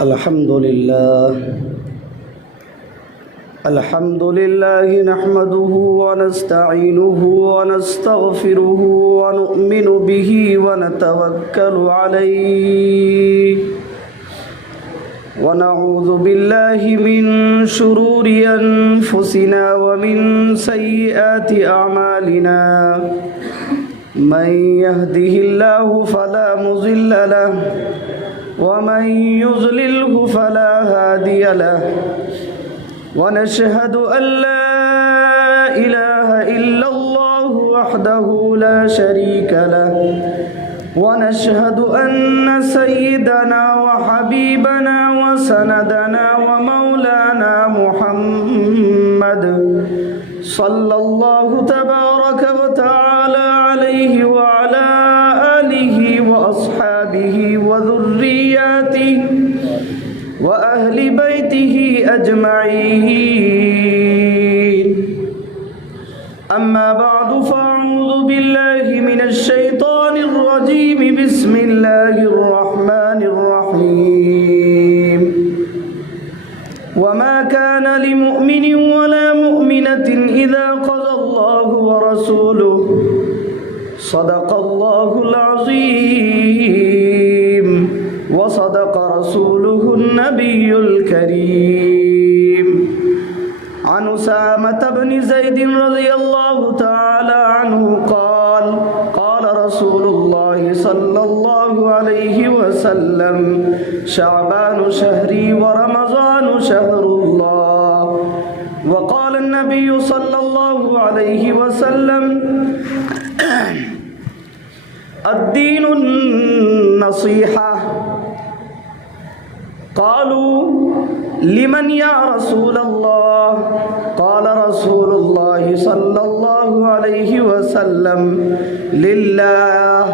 الحمد لله نحمده ونستعينه ونستغفره ونؤمن به ونتوكل عليه ونعوذ بالله من شرور أنفسنا ومن سيئات أعمالنا من يهده الله فلا مضل له ومن يضلله فلا هادي له ونشهد أن لا إله إلا الله وحده لا شريك له ونشهد أن سيدنا وحبيبنا وسندنا ومولانا محمد صلى الله تبارك وتعالى عليه وعلى آله وأصحابه وذرياته وأهل بيته أجمعين أما بعد فأعوذ بالله من الشيطان الرجيم بسم الله الرحمن الرحيم وما كان لمؤمن ولا مؤمنة إذا قضى الله ورسوله صدق الله العظيم وصدق رسوله النبي الكريم عن أسامة بن زيد رضي الله تعالى عنه قال قال رسول الله صلى الله عليه وسلم شعبان شهري ورمضان شهر الله وقال النبي صلى الله عليه وسلم الدين النصيحة قالوا لمن يا رسول الله قال رسول الله صلى الله عليه وسلم لله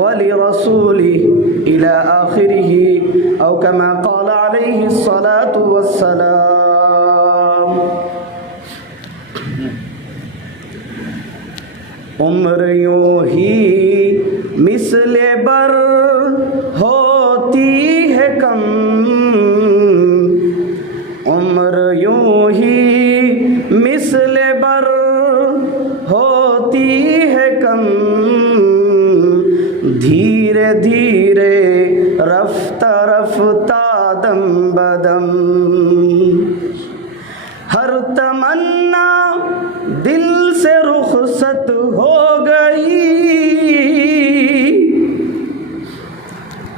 ولرسوله إلى آخره أو كما قال عليه الصلاة والسلام عمر یوں ہی مثل بر ہوتی ہے کم عمر یوں ہی مثل بر ہوتی ہے کم دھیرے دھیرے رفتہ رفتہ دم بدم ہر تمنا دل سے رخصت ہو گئی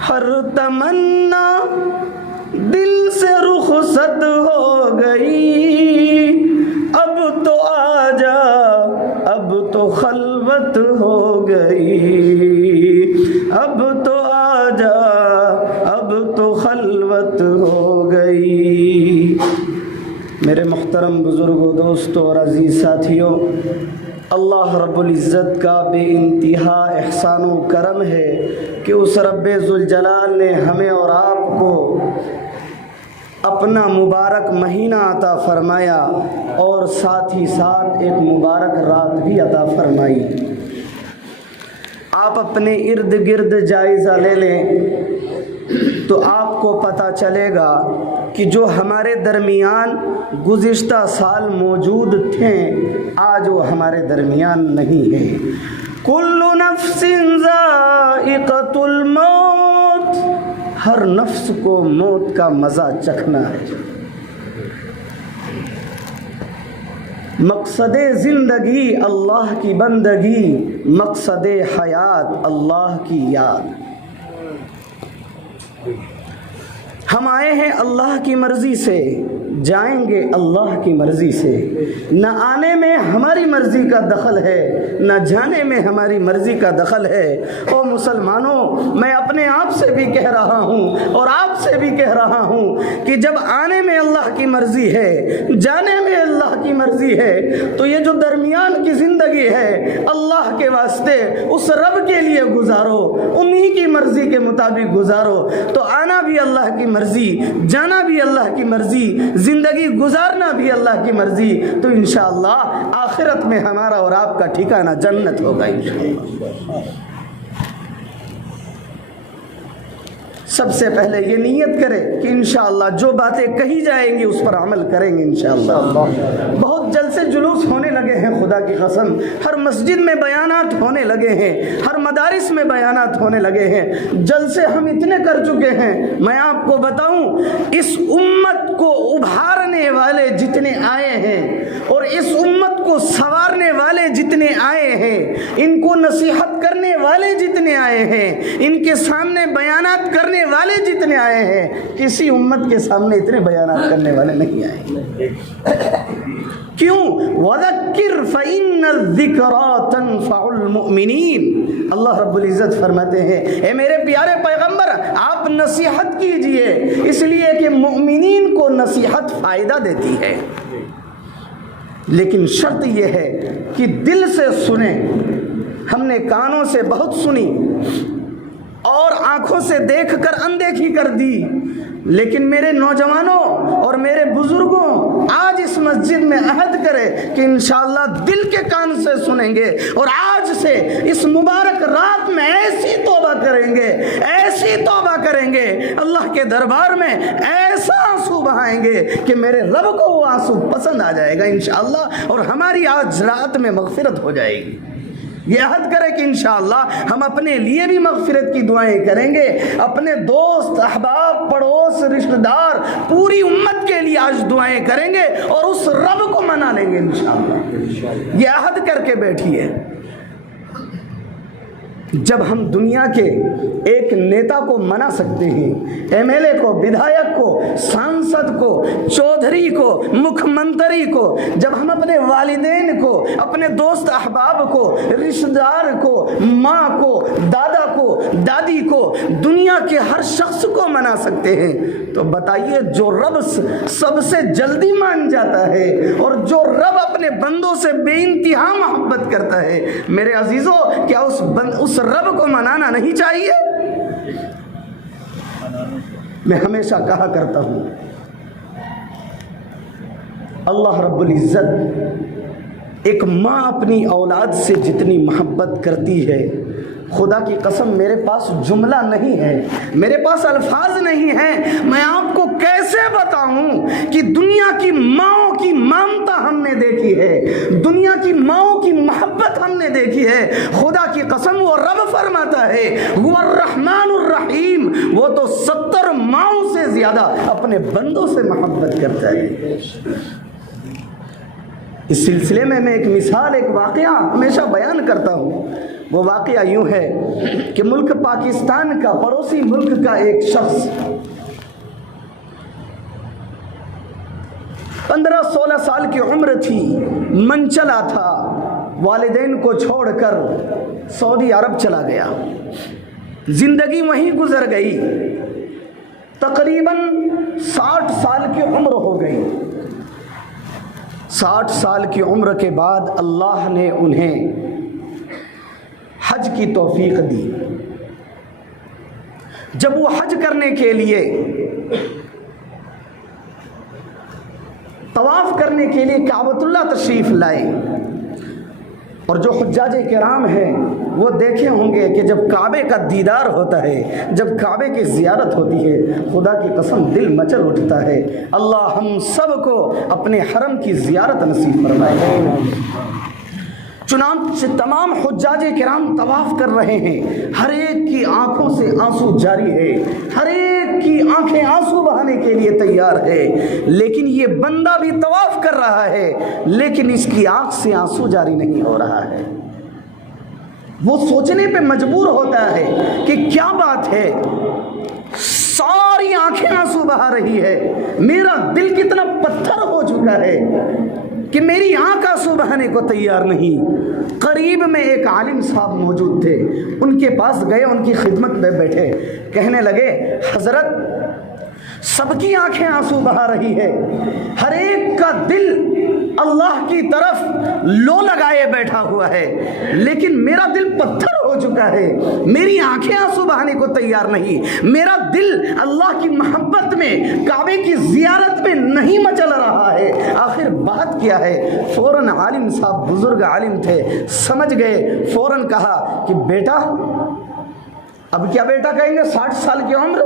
ہر تمنا دل سے رخصت ہو گئی اب تو آجا اب تو خلوت ہو گئی اب تو آجا اب تو خلوت ہو گئی۔ میرے محترم بزرگوں، دوستوں اور عزیز ساتھیوں، اللہ رب العزت کا بے انتہا احسان و کرم ہے کہ اس رب ذوالجلال نے ہمیں اور آپ کو اپنا مبارک مہینہ عطا فرمایا اور ساتھ ہی ساتھ ایک مبارک رات بھی عطا فرمائی۔ آپ اپنے ارد گرد جائزہ لے لیں تو آپ کو پتہ چلے گا کہ جو ہمارے درمیان گزشتہ سال موجود تھے آج وہ ہمارے درمیان نہیں ہیں۔ کل نفس ذائقۃ الموت، ہر نفس کو موت کا مزہ چکھنا ہے۔ مقصد زندگی اللہ کی بندگی، مقصد حیات اللہ کی یاد۔ ہم آئے ہیں اللہ کی مرضی سے، جائیں گے اللہ کی مرضی سے۔ نہ آنے میں ہماری مرضی کا دخل ہے، نہ جانے میں ہماری مرضی کا دخل ہے۔ او مسلمانوں، میں اپنے آپ سے بھی کہہ رہا ہوں اور آپ سے بھی کہہ رہا ہوں کہ جب آنے میں اللہ کی مرضی ہے، جانے میں اللہ کی مرضی ہے، تو یہ جو درمیان کی زندگی ہے اللہ کے واسطے اس رب کے لیے گزارو، انہی کی مرضی کے مطابق گزارو۔ تو آنا بھی اللہ کی مرضی، جانا بھی اللہ کی مرضی، زندگی گزارنا بھی اللہ کی مرضی، تو انشاءاللہ آخرت میں ہمارا اور آپ کا ٹھکانہ جنت ہوگا انشاءاللہ۔ سب سے پہلے یہ نیت کرے کہ انشاءاللہ جو باتیں کہی جائیں گی اس پر عمل کریں گے انشاءاللہ۔ بہت جلسے جلوس ہونے لگے ہیں، خدا کی قسم ہر مسجد میں بیانات ہونے لگے ہیں، ہر مدارس میں بیانات ہونے لگے ہیں، جلسے ہم اتنے کر چکے ہیں۔ میں آپ کو بتاؤں، اس امت کو ابھارنے والے جتنے آئے ہیں اور اس امت کو سنوارنے والے جتنے آئے ہیں، ان کو نصیحت کرنے والے جتنے آئے ہیں، ان کے سامنے بیانات کرنے والے جتنے آئے ہیں، کسی امت کے سامنے اتنے بیانات کرنے والے نہیں آئے۔ کیوں؟ وَذَكِّرْ فَإِنَّ الذِّكْرَىٰ تَنفَعُ الْمُؤْمِنِينَ۔ اللہ رب العزت فرماتے ہیں اے میرے پیارے پیغمبر، آپ نصیحت کیجئے، اس لیے کہ مؤمنین کو نصیحت فائدہ دیتی ہے، لیکن شرط یہ ہے کہ دل سے سنیں۔ ہم نے کانوں سے بہت سنی اور آنکھوں سے دیکھ کر اندیکھی کر دی، لیکن میرے نوجوانوں اور میرے بزرگوں آج اس مسجد میں عہد کرے کہ انشاءاللہ دل کے کان سے سنیں گے، اور آج سے اس مبارک رات میں ایسی توبہ کریں گے، ایسی توبہ کریں گے، اللہ کے دربار میں ایسا آنسو بہائیں گے کہ میرے رب کو وہ آنسو پسند آ جائے گا انشاءاللہ، اور ہماری آج رات میں مغفرت ہو جائے گی۔ یہ عہد کرے کہ انشاءاللہ ہم اپنے لیے بھی مغفرت کی دعائیں کریں گے، اپنے دوست احباب پڑوس رشتہ دار پوری امت کے لیے آج دعائیں کریں گے اور اس رب کو منا لیں گے انشاءاللہ۔ یہ عہد کر کے بیٹھیے۔ جب ہم دنیا کے ایک نیتا کو منا سکتے ہیں، ایم ایل اے کو، بدھایک کو، سانسد کو، چودھری کو، مکھ منتری کو، جب ہم اپنے والدین کو، اپنے دوست احباب کو، رشتہ دار کو، ماں کو، دادا کو، دادی کو، دنیا کے ہر شخص کو منا سکتے ہیں، تو بتائیے جو رب سب سے جلدی مان جاتا ہے اور جو رب اپنے بندوں سے بے انتہا محبت کرتا ہے، میرے عزیزوں کیا اس رب کو منانا نہیں چاہیے؟ میں ہمیشہ کہا کرتا ہوں، اللہ رب العزت ایک ماں اپنی اولاد سے جتنی محبت کرتی ہے، خدا کی قسم میرے پاس جملہ نہیں ہے، میرے پاس الفاظ نہیں ہیں، میں آپ کو کیسے بتاؤں کہ دنیا کی ماؤں کی ممتا ہم نے دیکھی ہے، دنیا کی ماؤں کی محبت ہم نے دیکھی ہے۔ خدا کی قسم وہ رب فرماتا ہے وہ الرحمن الرحیم، وہ تو 70 ماؤں سے زیادہ اپنے بندوں سے محبت کرتا ہے۔ اس سلسلے میں ایک مثال، ایک واقعہ ہمیشہ بیان کرتا ہوں۔ وہ واقعہ یوں ہے کہ ملک پاکستان کا، پڑوسی ملک کا ایک شخص 15-16 سال کی عمر تھی، منچلا تھا، والدین کو چھوڑ کر سعودی عرب چلا گیا، زندگی وہیں گزر گئی، تقریباً 60 سال کی عمر ہو گئی۔ 60 سال کی عمر کے بعد اللہ نے انہیں حج کی توفیق دی۔ جب وہ حج کرنے کے لیے، طواف کرنے کے لیے کعبۃ اللہ تشریف لائے، اور جو حجاج کرام ہیں وہ دیکھے ہوں گے کہ جب کعبے کا دیدار ہوتا ہے، جب کعبے کی زیارت ہوتی ہے، خدا کی قسم دل مچل اٹھتا ہے۔ اللہ ہم سب کو اپنے حرم کی زیارت نصیب فرمائے۔ چنانچہ تمام حجاج کرام طواف کر رہے ہیں، ہر ایک کی آنکھوں سے آنسو جاری ہے، ہر ایک کی آنکھیں آنسو بہانے کے لیے تیار ہے، لیکن یہ بندہ بھی طواف کر رہا ہے، لیکن اس کی آنکھ سے آنسو جاری نہیں ہو رہا ہے۔ وہ سوچنے پہ مجبور ہوتا ہے کہ کیا بات ہے، ساری آنکھیں آنسو بہا رہی ہے، میرا دل کتنا پتھر ہو چکا ہے کہ میری آنکھ آنسو بہانے کو تیار نہیں۔ قریب میں ایک عالم صاحب موجود تھے، ان کے پاس گئے، ان کی خدمت میں بیٹھے، کہنے لگے حضرت سب کی آنکھیں آنسو بہا رہی ہے، ہر ایک کا دل اللہ کی طرف لو لگائے بیٹھا ہوا ہے، لیکن میرا دل پتھر ہو چکا ہے، میری آنکھیں آنسو بہانے کو تیار نہیں، میرا دل اللہ کی محبت میں، کعبے کی زیارت میں نہیں مچل رہا ہے، آخر بات کیا ہے؟ فوراً عالم صاحب، بزرگ عالم تھے، سمجھ گئے، فوراً کہا کہ بیٹا اب کیا بیٹا کہیں گے 60 سال کی عمر؟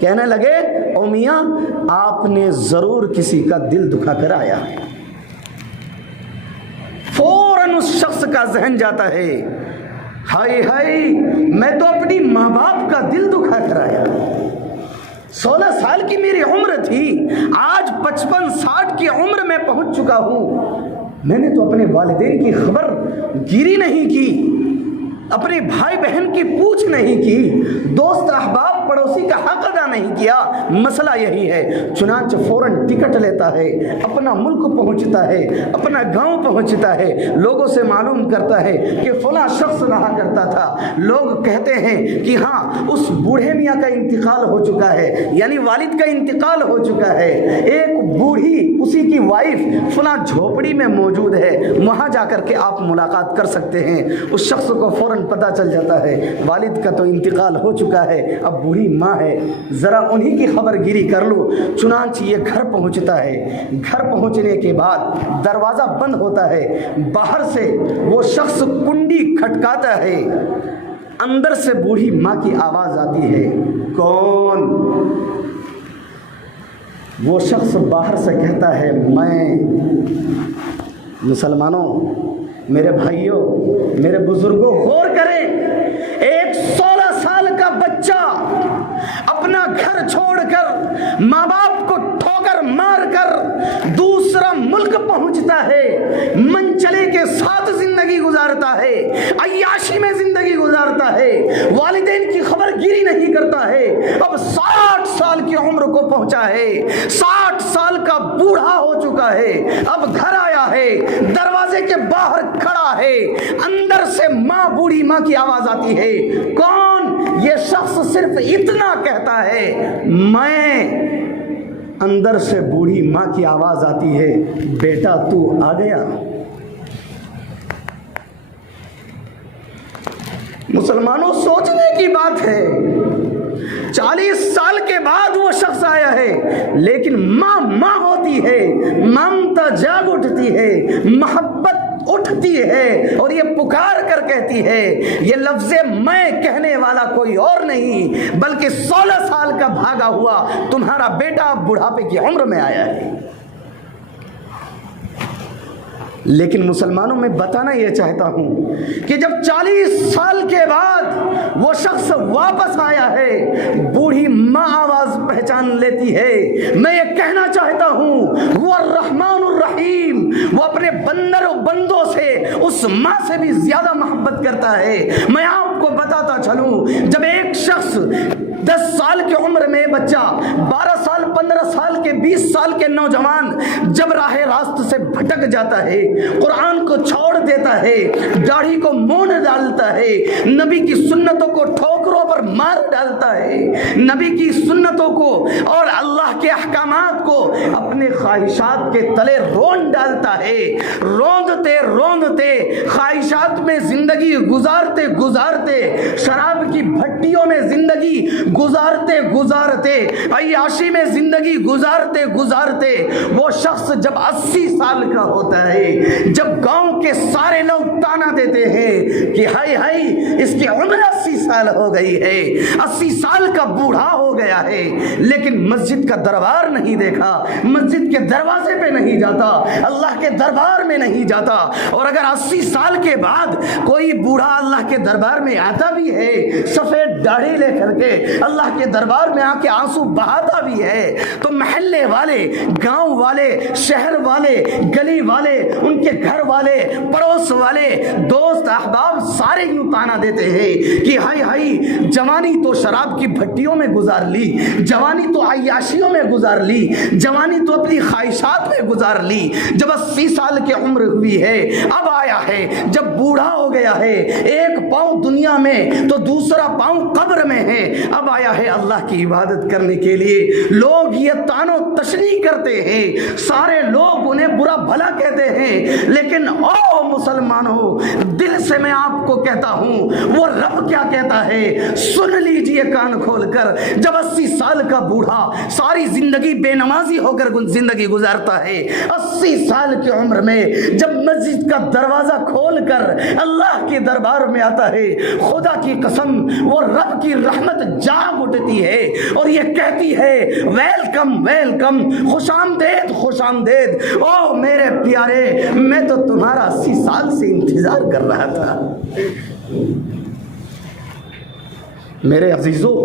کہنے لگے او میاں آپ نے ضرور کسی کا دل دکھا کر آیا ہے۔ فوراً اس شخص کا ذہن جاتا ہے ہائے ہائے میں تو اپنی ماں باپ کا دل دکھا کر آیا، 16 سال کی میری عمر تھی، آج 55-60 کی عمر میں پہنچ چکا ہوں، میں نے تو اپنے والدین کی خبر گیری نہیں کی، اپنے بھائی بہن کی پوچھ نہیں کی، دوست احباب پڑوسی کا حق ادا نہیں کیا۔ مسئلہ یہی ہے، چنانچہ فوراً ٹکٹ لیتا ہے، اپنا ملک پہنچتا ہے، اپنا گاؤں پہنچتا ہے، لوگوں سے معلوم کرتا ہے کہ فلاں شخص رہا کرتا تھا، لوگ کہتے ہیں کہ ہاں اس بوڑھے میاں کا انتقال ہو چکا ہے، یعنی والد کا انتقال ہو چکا ہے، ایک بوڑھی اسی کی وائف فلاں جھوپڑی میں موجود ہے، وہاں جا کر کے آپ ملاقات کر سکتے ہیں۔ اس شخص کو فوراً پتہ چل جاتا ہے والد کا تو انتقال ہو چکا ہے، اب بوڑھی ماں ہے، ذرا انہی کی خبر گیری کر لو۔ چنانچہ یہ گھر پہنچتا ہے، گھر پہنچنے کے بعد دروازہ بند ہوتا ہے، باہر سے وہ شخص کنڈی کھٹکاتا ہے، اندر سے بوڑھی ماں کی آواز آتی ہے، کون؟ وہ شخص باہر سے کہتا ہے میں۔ مسلمانوں، میرے بھائیوں، میرے بزرگوں، غور کریں، ایک 16 سال کا بچہ اپنا گھر چھوڑ کر ماں باپ کو ٹھوکر مار کر دوسرا ملک پہنچتا ہے، منچلے کے ساتھ زندگی گزارتا ہے، عیاشی میں زندگی گزارتا ہے، والدین کی خبر گیری نہیں کرتا ہے، اب 60 سال کی عمر کو پہنچا ہے، 60 سال کا بوڑھا ہو چکا ہے، اب گھر آیا ہے، دروازے کے باہر کھڑا ہے، اندر سے ماں، بوڑھی ماں کی آواز آتی ہے، کون؟ یہ شخص صرف اتنا کہتا ہے میں۔ اندر سے بوڑھی ماں کی آواز آتی ہے، بیٹا تو آ گیا۔ مسلمانوں، سوچنے کی بات ہے، 40 سال کے بعد وہ شخص آیا ہے، لیکن ماں ماں ہوتی ہے، ممتا جاگ اٹھتی ہے، محبت اٹھتی ہے، اور یہ پکار کر کہتی ہے، یہ لفظ میں کہنے والا کوئی اور نہیں بلکہ 16 سال کا بھاگا ہوا تمہارا بیٹا بڑھاپے کی عمر میں آیا ہے۔ لیکن مسلمانوں، میں بتانا یہ چاہتا ہوں کہ جب 40 سال کے بعد وہ شخص واپس آیا ہے، بوڑھی ماں آواز پہچان لیتی ہے، میں یہ کہنا چاہتا ہوں وہ الرحمن الرحیم، وہ اپنے بندوں سے اس ماں سے بھی زیادہ محبت کرتا ہے۔ میں آپ کو بتاتا چلوں، جب ایک شخص 10 سال کی عمر میں بچہ، 12 سال، 15 سال کے، 20 سال کے نوجوان جب راہ راست سے بھٹک جاتا ہے، قرآن کو چھوڑ دیتا ہے، داڑھی کو مون ڈالتا ہے، نبی کی سنتوں کو ٹھوکروں پر مار ڈالتا ہے، نبی کی سنتوں کو اور اللہ کے احکامات کو اپنے خواہشات کے تلے رون ڈالتا ہے، روندتے روندتے خواہشات میں زندگی گزارتے گزارتے، شراب کی بھٹیوں میں زندگی گزارتے گزارتے، عیاشی میں زندگی گزارتے گزارتے، وہ شخص جب 80 سال کا ہوتا ہے، جب گاؤں کے سارے لوگ تانا دیتے ہیں کہ ہائے ہائے اس کی عمر 80 سال ہو گئی ہے، 80 سال کا بوڑھا ہو گیا ہے، لیکن مسجد کا دربار نہیں دیکھا، مسجد کے دروازے پہ نہیں جاتا، اللہ کے دربار میں نہیں جاتا، اور اگر 80 سال کے بعد کوئی بوڑھا اللہ کے دربار میں آتا بھی ہے، سفید داڑھی لے کر کے اللہ کے دربار میں آ کے آنسو بہاتا بھی ہے، تو محلے والے، گاؤں والے، شہر والے، گلی والے، ان کے گھر والے، پڑوس والے، دوست احباب سارے یوں تانا دیتے ہیں کہ ہائی ہائی جوانی تو شراب کی بھٹیوں میں گزار لی، جوانی تو عیاشیوں میں گزار لی، جوانی تو اپنی خواہشات میں گزار لی، جب 80 سال کی عمر ہوئی ہے، اب آیا ہے جب بوڑھا ہو گیا ہے، ایک پاؤں دنیا میں تو دوسرا پاؤں قبر میں ہے، اب آیا ہے اللہ کی عبادت کرنے کے لیے، لوگ لوگ یہ تانو تشریح کرتے ہیں، سارے لوگ انہیں برا بھلا کہتے ہیں، لیکن او مسلمانوں، دل سے میں آپ کو کہتا ہوں وہ رب کیا کہتا ہے سن لیجئے کان کھول کر۔ جب 80 سال کا بوڑھا ساری زندگی بے نمازی ہو کر زندگی گزارتا ہے، 80 سال کی عمر میں جب مسجد کا دروازہ کھول کر اللہ کے دربار میں آتا ہے، خدا کی قسم وہ رب کی رحمت جاگ اٹھتی ہے اور یہ کہتی ہے ویلکم ویلکم، خوش آمدید خوش آمدید۔ او میرے پیارے، میں تو تمہارا 80 سال سے انتظار کر رہا تھا۔ میرے عزیزوں،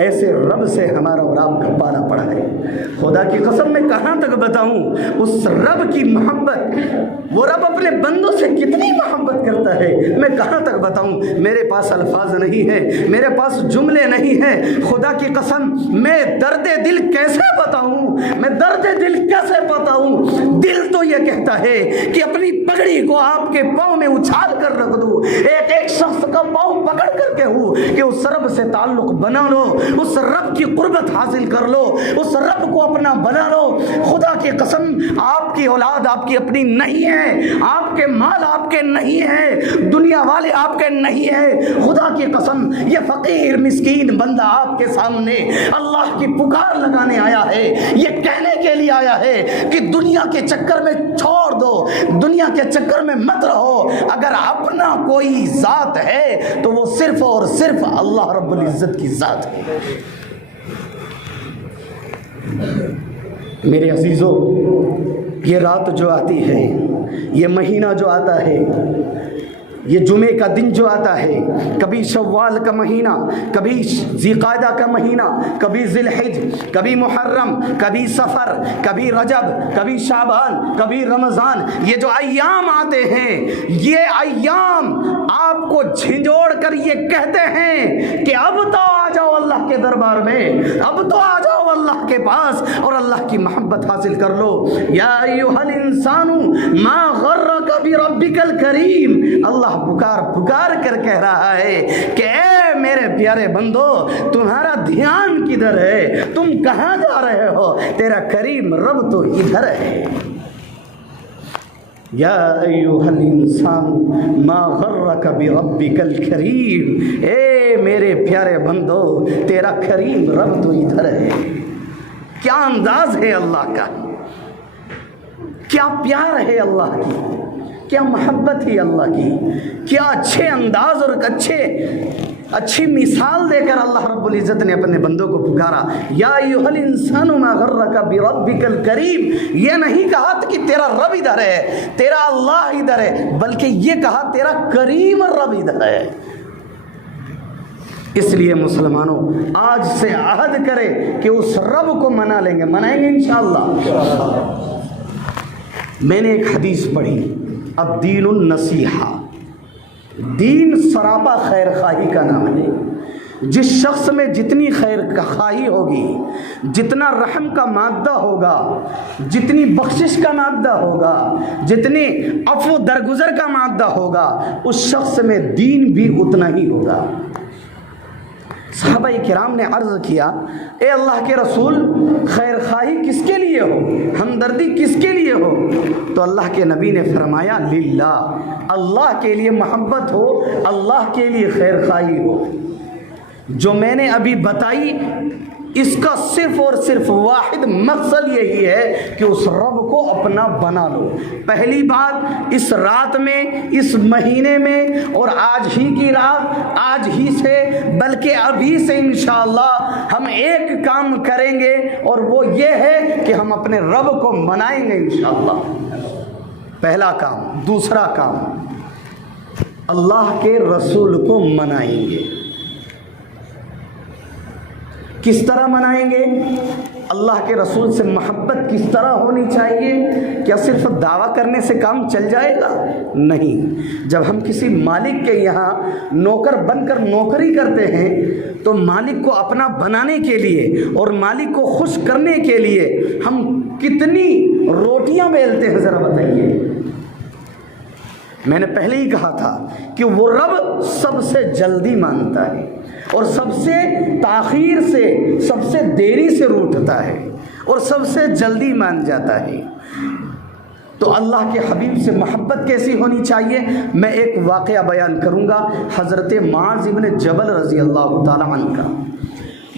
ایسے رب سے ہمارا اور آپ کا پالا پڑا ہے۔ خدا کی قسم میں کہاں تک بتاؤں اس رب کی محبت، وہ رب اپنے بندوں سے کتنی محبت کرتا ہے، میں کہاں تک بتاؤں؟ میرے پاس الفاظ نہیں ہیں، میرے پاس جملے نہیں ہیں۔ خدا کی قسم میں درد دل کیسے بتاؤں، میں درد دل کیسے بتاؤں؟ دل تو یہ کہتا ہے کہ اپنی پگڑی کو آپ کے پاؤں میں اچھال کر رکھ دوں، ایک ایک شخص کا پاؤں پکڑ کر کے ہوں کہ اس رب سے تعلق بنا لو، اس رب کی قربت حاصل کر لو، اس رب کو اپنا بنا لو۔ خدا کی قسم آپ کی اولاد آپ کی اپنی نہیں ہے، آپ کے مال آپ کے نہیں ہے، دنیا والے آپ کے نہیں ہے۔ خدا کی قسم یہ فقیر مسکین بندہ آپ کے سامنے اللہ کی پکار لگانے آیا ہے، یہ کہنے کے لیے آیا ہے کہ دنیا کے چکر میں چھوڑ دو، دنیا کے چکر میں مت رہو۔ اگر اپنا کوئی ذات ہے تو وہ صرف اور صرف اللہ رب العزت کی ذات ہے۔ میرے عزیزوں، یہ رات جو آتی ہے، یہ مہینہ جو آتا ہے، یہ جمعے کا دن جو آتا ہے، کبھی شوال کا مہینہ، کبھی ذی قعدہ کا مہینہ، کبھی ذی الحج، کبھی محرم، کبھی سفر، کبھی رجب، کبھی شعبان، کبھی رمضان، یہ جو ایام آتے ہیں، یہ ایام آپ کو جھنجھوڑ کر یہ کہتے ہیں کہ اب تو آ جاؤ اللہ کے دربار میں، اب تو آ جاؤ اللہ کے پاس اور اللہ کی محبت حاصل کر لو۔ یا ایھا الانسان ما غرک بربک الکریم، اللہ پکار کر کہہ رہا ہے کہ اے میرے پیارے بندو، تمہارا دھیان کدھر ہے؟ تم کہاں جا رہے ہو؟ تیرا کریم رب تو ادھر ہے۔ یا ایھا الانسان ما غرک بربک الکریم، اے میرے پیارے بندو تیرا کریم رب تو ادھر ہے۔ کیا انداز ہے اللہ کا، کیا پیار ہے اللہ کی، کیا محبت ہے اللہ کی، کیا اچھے انداز اور اچھی مثال دے کر اللہ رب العزت نے اپنے بندوں کو پکارا۔ یا ایھا الانسان ما غرک بربک الکریم، یہ نہیں کہا کہ تیرا رب ادھر ہے، تیرا اللہ ادھر ہے، بلکہ یہ کہا تیرا کریم رب ادھر ہے۔ اس لیے مسلمانوں آج سے عہد کرے کہ اس رب کو منا لیں گے، منائیں گے انشاءاللہ۔ میں نے ایک حدیث پڑھی، الدین النصیحہ، دین سراپا خیر خواہی کا نام ہے۔ جس شخص میں جتنی خیر خواہی ہوگی، جتنا رحم کا مادہ ہوگا، جتنی بخشش کا مادہ ہوگا، جتنی عفو درگزر کا مادہ ہوگا، اس شخص میں دین بھی اتنا ہی ہوگا۔ صحابہ کرام نے عرض کیا، اے اللہ کے رسول، خیر خواہی کس کے لیے ہو، ہمدردی کس کے لیے ہو؟ تو اللہ کے نبی نے فرمایا للہ، اللہ کے لیے محبت ہو، اللہ کے لیے خیر خواہی ہو۔ جو میں نے ابھی بتائی اس کا صرف اور صرف واحد مقصد یہی ہے کہ اس رب کو اپنا بنا لو۔ پہلی بات، اس رات میں، اس مہینے میں، اور آج ہی کی رات، آج ہی سے بلکہ ابھی سے انشاءاللہ ہم ایک کام کریں گے، اور وہ یہ ہے کہ ہم اپنے رب کو منائیں گے انشاءاللہ۔ پہلا کام۔ دوسرا کام، اللہ کے رسول کو منائیں گے۔ کس طرح منائیں گے؟ اللہ کے رسول سے محبت کس طرح ہونی چاہیے؟ کیا صرف دعویٰ کرنے سے کام چل جائے گا؟ نہیں۔ جب ہم کسی مالک کے یہاں نوکر بن کر نوکری کرتے ہیں تو مالک کو اپنا بنانے کے لیے اور مالک کو خوش کرنے کے لیے ہم کتنی روٹیاں بیلتے ہیں، ذرا بتائیے۔ میں نے پہلے ہی کہا تھا کہ وہ رب سب سے جلدی مانتا ہے، اور سب سے تاخیر سے، سب سے دیری سے روٹتا ہے اور سب سے جلدی مان جاتا ہے۔ تو اللہ کے حبیب سے محبت کیسی ہونی چاہیے، میں ایک واقعہ بیان کروں گا حضرت معاذ بن جبل رضی اللہ تعالی عنہ کا،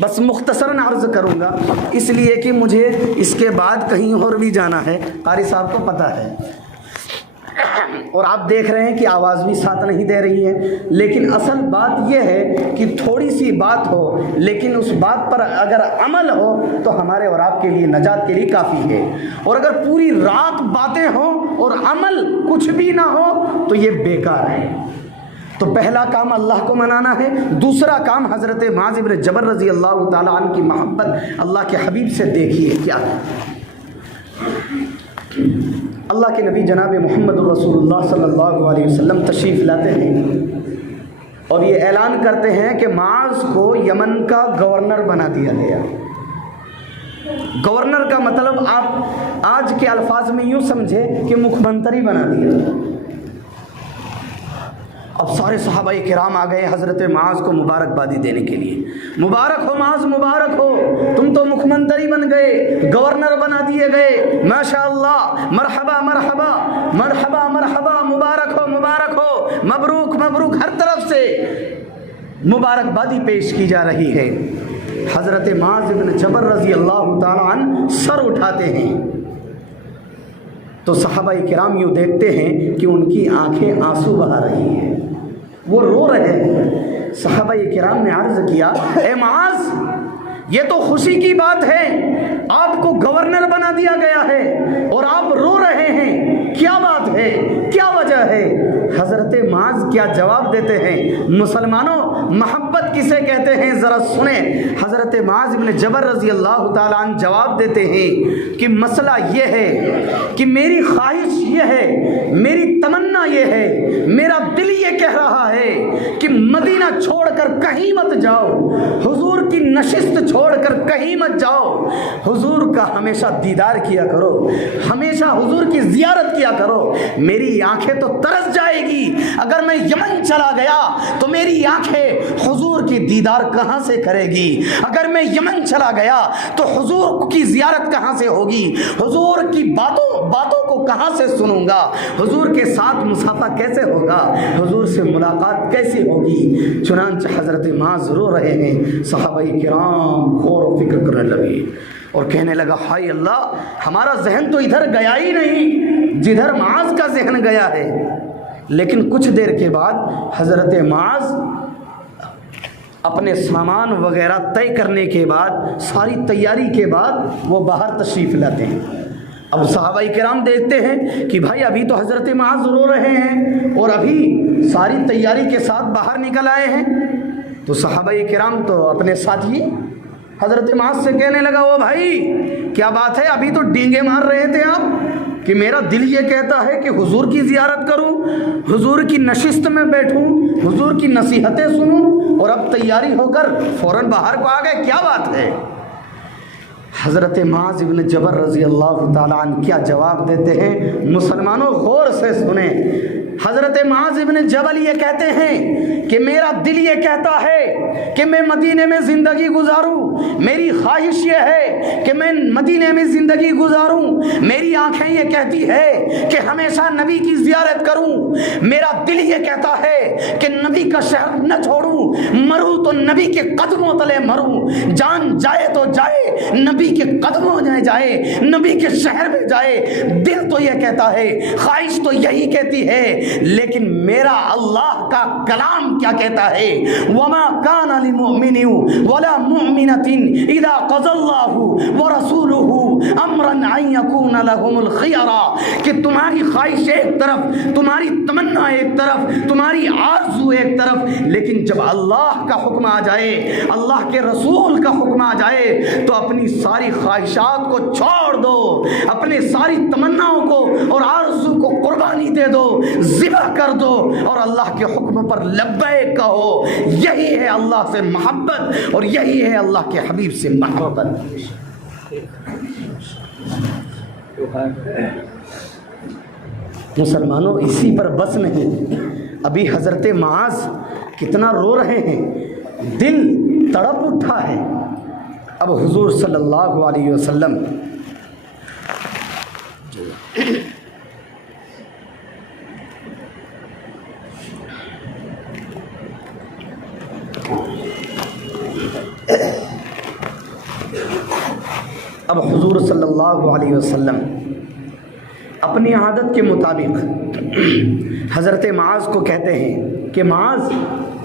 بس مختصراً عرض کروں گا اس لیے کہ مجھے اس کے بعد کہیں اور بھی جانا ہے، قاری صاحب کو پتہ ہے، اور آپ دیکھ رہے ہیں کہ آواز بھی ساتھ نہیں دے رہی ہے، لیکن اصل بات یہ ہے کہ تھوڑی سی بات ہو لیکن اس بات پر اگر عمل ہو تو ہمارے اور آپ کے لیے نجات کے لیے کافی ہے، اور اگر پوری رات باتیں ہوں اور عمل کچھ بھی نہ ہو تو یہ بیکار ہے۔ تو پہلا کام اللہ کو منانا ہے، دوسرا کام حضرت معاذ بن جبل رضی اللہ تعالی عنہ کی محبت اللہ کے حبیب سے دیکھیے کیا ہے۔ اللہ کے نبی جناب محمد رسول اللہ صلی اللہ علیہ وسلم تشریف لاتے ہیں اور یہ اعلان کرتے ہیں کہ معاذ کو یمن کا گورنر بنا دیا گیا۔ گورنر کا مطلب آپ آج کے الفاظ میں یوں سمجھے کہ مکھ منتری بنا دیا۔ اب سارے صحابہ کرام آ گئے حضرت معاذ کو مبارکبادی دینے کے لیے، مبارک ہو معاذ، مبارک ہو، تم تو مکھ منتری بن گئے، گورنر بنا دیے گئے، ماشاء اللہ، مرحبا مرحبا مرحبا مرحبا، مبارک ہو مبارک ہو، مبروک مبروک، ہر طرف سے مبارکبادی پیش کی جا رہی ہے۔ حضرت معاذ بن جبل رضی اللہ تعالی عنہ سر اٹھاتے ہیں تو صحابہ کرام یوں دیکھتے ہیں کہ ان کی آنکھیں آنسو بہا رہی ہیں، وہ رو رہے ہیں۔ صحابہ کرام نے عرض کیا، اے معاذ، یہ تو خوشی کی بات ہے، آپ کو گورنر بنا دیا گیا ہے اور آپ رو رہے ہیں، کیا بات ہے، کیا وجہ ہے؟ حضرت معاذ کیا جواب دیتے ہیں؟ مسلمانوں، محبت کسے کہتے ہیں ذرا سنیں۔ حضرت معاذ بن جبل رضی اللہ تعالیٰ عنہ جواب دیتے ہیں کہ مسئلہ یہ ہے کہ میری خواہش یہ ہے، میری تمنا یہ ہے، میرا دل یہ کہہ رہا ہے کہ مدینہ چھوڑ کر کہیں مت جاؤ، حضور کی نشست چھوڑ کر کہیں مت جاؤ، حضور کا ہمیشہ دیدار کیا کرو، ہمیشہ حضور کی زیارت کیا کرو۔ میری آنکھیں تو ترس جائے گی اگر میں یمن چلا گیا تو میری آنکھیں حضور کی دیدار کہاں سے کرے گی؟ اگر میں یمن چلا گیا تو حضور کی زیارت کہاں سے ہوگی؟ حضور کی باتوں کو کہاں سے سنوں گا؟ حضور کے ساتھ مصافحہ کیسے ہوگا؟ حضور سے ملاقات کیسی ہوگی؟ چنانچہ حضرت معاذ رو رہے ہیں، صحابہ کرام غور و فکر کرنے لگے اور کہنے لگا، ہائے اللہ، ہمارا ذہن تو ادھر گیا ہی نہیں جدھر معاذ کا ذہن گیا ہے۔ لیکن کچھ دیر کے بعد حضرت معاذ اپنے سامان وغیرہ طے کرنے کے بعد، ساری تیاری کے بعد وہ باہر تشریف لاتے ہیں۔ اب صحابہ کرام دیکھتے ہیں کہ بھائی ابھی تو حضرت معاذ رو رہے ہیں اور ابھی ساری تیاری کے ساتھ باہر نکل آئے ہیں، تو صحابہ کرام تو اپنے ساتھی حضرت معاذ سے کہنے لگا، او بھائی کیا بات ہے، ابھی تو ڈینگے مار رہے تھے آپ کہ میرا دل یہ کہتا ہے کہ حضور کی زیارت کروں، حضور کی نشست میں بیٹھوں، حضور کی نصیحتیں سنوں، اور اب تیاری ہو کر فوراً باہر کو آ گئے، کیا بات ہے؟ حضرت معاذ بن جبل رضی اللہ تعالیٰ عنہ کیا جواب دیتے ہیں؟ مسلمانوں غور سے سنیں۔ حضرت معاذ بن جبل یہ کہتے ہیں کہ میرا دل یہ کہتا ہے کہ میں مدینے میں زندگی گزاروں، میری خواہش یہ ہے کہ میں مدینے میں زندگی گزاروں، میری آنکھیں یہ کہتی ہے کہ ہمیشہ نبی کی زیارت کروں، میرا دل یہ کہتا ہے کہ نبی کا شہر نہ چھوڑوں، مروں تو نبی کے قدموں تلے مروں، جان جائے تو جائے، نبی کے قدموں میں جائے، نبی کے شہر میں جائے۔ دل تو یہ کہتا ہے، خواہش تو یہی کہتی ہے، لیکن میرا اللہ کا کلام کیا کہتا ہے؟ وما کان للمؤمن ولا مؤمنة اذا قضى الله ورسوله امرا ان يكون لهم الخيرة، کہ تمہاری خواہش ایک طرف، تمہاری تمنا ایک طرف، تمہاری آرزو ایک طرف، لیکن جب اللہ کا حکم آ جائے، اللہ کے رسول کا حکم آ جائے تو اپنی ساری خواہشات کو چھوڑ دو، اپنے ساری تمناؤں کو اور آرزو کو قربانی دے دو، ذبح کر دو اور اللہ کے حکم پر لبیک کہو۔ یہی ہے اللہ سے محبت اور یہی ہے اللہ کے حبیب سے محبت۔ مسلمانوں اسی پر بس نہیں، ابھی حضرت معاذ کتنا رو رہے ہیں دل تڑپ اٹھا ہے۔ اب حضور صلی اللہ علیہ وسلم صلی اللہ علیہ وسلم اپنی عادت کے مطابق حضرت معاذ کو کہتے ہیں کہ معاذ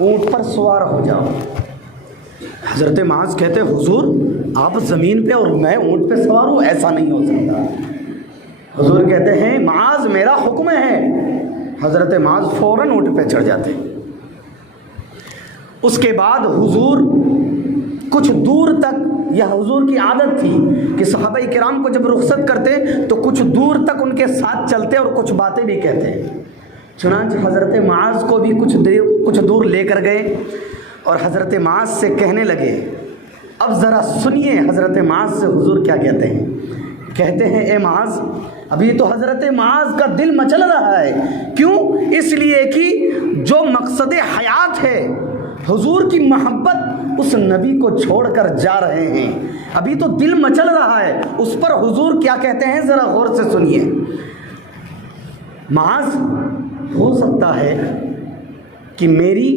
اونٹ پر سوار ہو جاؤ۔ حضرت معاذ کہتے ہیں حضور آپ زمین پہ اور میں اونٹ پہ سوار ہوں، ایسا نہیں ہو سکتا۔ حضور کہتے ہیں معاذ میرا حکم ہے۔ حضرت معاذ فوراً اونٹ پہ چڑھ جاتے ہیں۔ اس کے بعد حضور کچھ دور تک، یہ حضور کی عادت تھی کہ صحابہ کرام کو جب رخصت کرتے تو کچھ دور تک ان کے ساتھ چلتے اور کچھ باتیں بھی کہتے۔ چنانچہ حضرت معاذ کو بھی کچھ دور لے کر گئے اور حضرت معاذ سے کہنے لگے۔ اب ذرا سنیے حضرت معاذ سے حضور کیا کہتے ہیں۔ کہتے ہیں اے معاذ، ابھی تو حضرت معاذ کا دل مچل رہا ہے۔ کیوں؟ اس لیے کہ جو مقصد حیات ہے، حضور کی محبت، اس نبی کو چھوڑ کر جا رہے ہیں، ابھی تو دل مچل رہا ہے۔ اس پر حضور کیا کہتے ہیں ذرا غور سے سنیے۔ معاذ، ہو سکتا ہے کہ میری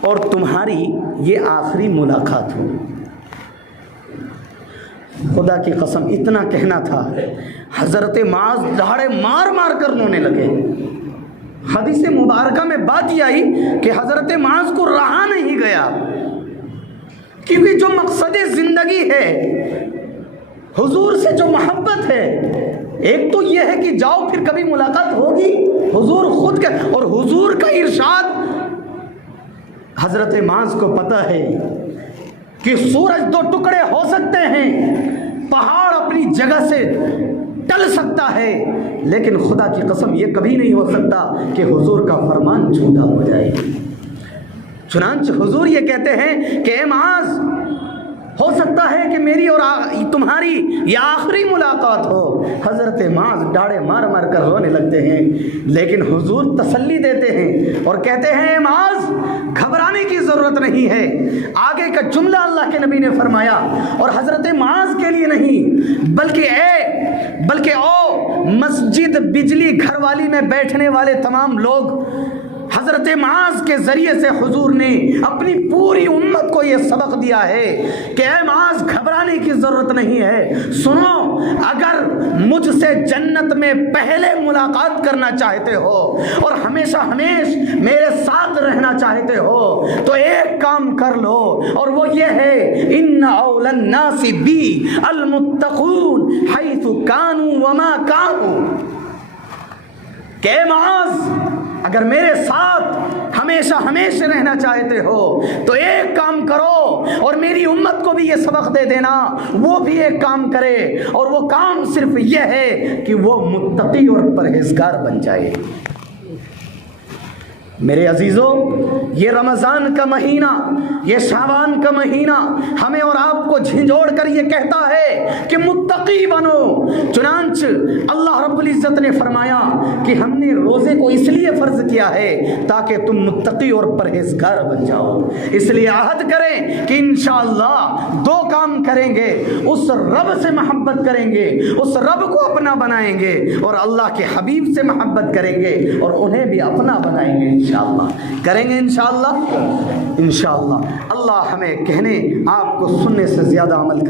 اور تمہاری یہ آخری ملاقات ہو۔ خدا کی قسم اتنا کہنا تھا، حضرت معاذ دہاڑے مار مار کر رونے لگے۔ حدیث مبارکہ میں بات یہ آئی کہ حضرت معاذ کو رہا نہیں گیا، کیونکہ جو مقصد زندگی ہے، حضور سے جو محبت ہے، ایک تو یہ ہے کہ جاؤ پھر کبھی ملاقات ہوگی، حضور خود کا، اور حضور کا ارشاد حضرت معاذ کو پتہ ہے کہ سورج دو ٹکڑے ہو سکتے ہیں، پہاڑ اپنی جگہ سے ٹل سکتا ہے، لیکن خدا کی قسم یہ کبھی نہیں ہو سکتا کہ حضور کا فرمان جھوٹا ہو جائے۔ چنانچہ حضور یہ کہتے ہیں کہ اے معاذ، ہو سکتا ہے کہ میری اور تمہاری یہ آخری ملاقات ہو۔ حضرت معاذ ڈاڑے مار مار کر رونے لگتے ہیں، لیکن حضور تسلی دیتے ہیں اور کہتے ہیں اے معاذ، گھبرانے کی ضرورت نہیں ہے۔ آگے کا جملہ اللہ کے نبی نے فرمایا، اور حضرت معاذ کے لیے نہیں بلکہ او مسجد بجلی گھر والی میں بیٹھنے والے تمام لوگ، حضرت معاذ کے ذریعے سے حضور نے اپنی پوری امت کو یہ سبق دیا ہے کہ اے معاذ، گھبرانے کی ضرورت نہیں ہے۔ سنو، اگر مجھ سے جنت میں پہلے ملاقات کرنا چاہتے ہو اور ہمیشہ ہمیشہ میرے ساتھ رہنا چاہتے ہو تو ایک کام کر لو، اور وہ یہ ہے ان اول الناس بی المتقون حیث کانوا وما کانوا، کہ اے معاذ، اگر میرے ساتھ ہمیشہ ہمیشہ رہنا چاہتے ہو تو ایک کام کرو، اور میری امت کو بھی یہ سبق دے دینا، وہ بھی ایک کام کرے، اور وہ کام صرف یہ ہے کہ وہ متقی اور پرہیزگار بن جائے۔ میرے عزیزوں، یہ رمضان کا مہینہ، یہ شعبان کا مہینہ ہمیں اور آپ کو جھنجھوڑ کر یہ کہتا ہے کہ متقی بنو۔ چنانچہ اللہ رب العزت نے فرمایا کہ ہم نے روزے کو اس لیے فرض کیا ہے تاکہ تم متقی اور پرہیزگار بن جاؤ۔ اس لیے عہد کریں کہ انشاءاللہ دو کام کریں گے، اس رب سے محبت کریں گے، اس رب کو اپنا بنائیں گے، اور اللہ کے حبیب سے محبت کریں گے اور انہیں بھی اپنا بنائیں گے۔ انشاءاللہ کریں گے، انشاءاللہ۔ اللہ ہمیں کہنے، آپ کو سننے سے زیادہ عمل کر